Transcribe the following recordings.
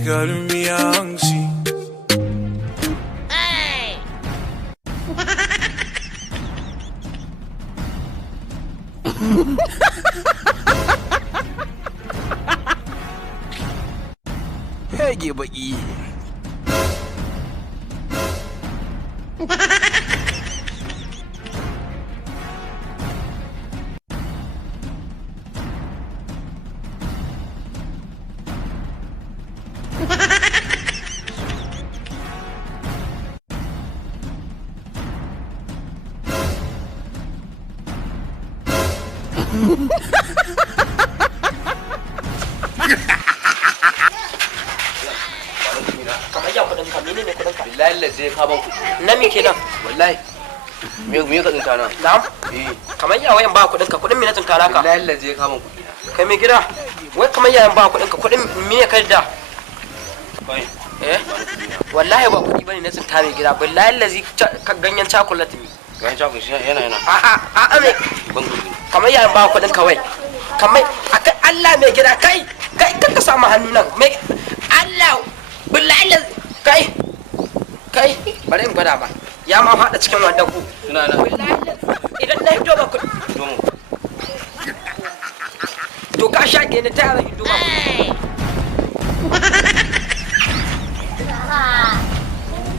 calling me anxious. Hege baki. kamar yau kudin ka menene kudin ka billahi lalle ka ban kuɗi na me kenan wallahi me ka tsinta na na'am eh kamar yau wayan ba kudin ka kudin me na tunkara ka billahi lalle ka ban kuɗi kai me gida wai kamar yayan ba kudin ka kudin me ne kai da kai wallahi ba kudi bane na tsinta mai gida billahi lazi ka ganyen chocolate ne ga ta ku shi yana a me ban kuɗi kamar yayan ba kudin ka wai kamar akai Allah mai gida kai kanka samu hannu nan me Allah billahi lazi kai bari in gwada ba ya ma fada cikin wannan ku ina nan billahi idan na hito ba kudi to mu to ka shage ni ta yaran hito ba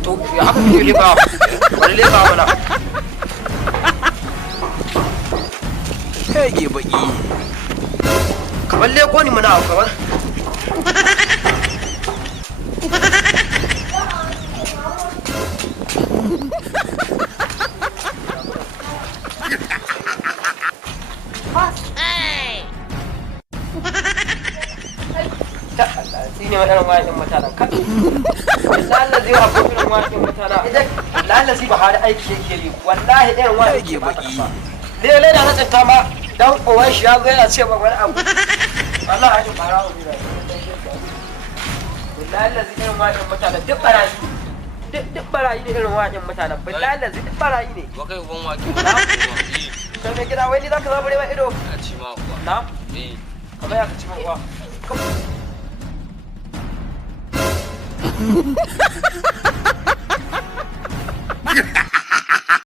to ya haka ke liba bari liba mana Hege baki. kamar leko ni muna kamar ne waɗannan wayan mutanen kan lalazi wa ko irin wayan mutanen idan lalazi ba har aiki yake yi wallahi irin wayan Hege baki. lele da na tsanta ma dan uwan shi ya zo yana ce ba wani abu wallahi haji farawo ne lalazi irin wayan mutanen duk barayi duk barayi ne irin wayan mutanen lalazi duk barayi ne wa kai uban wake kai mai gida wai ni zaka zabure ma ido a ci ma uwa na eh kamar ya ka ci ma uwa Ha ha ha!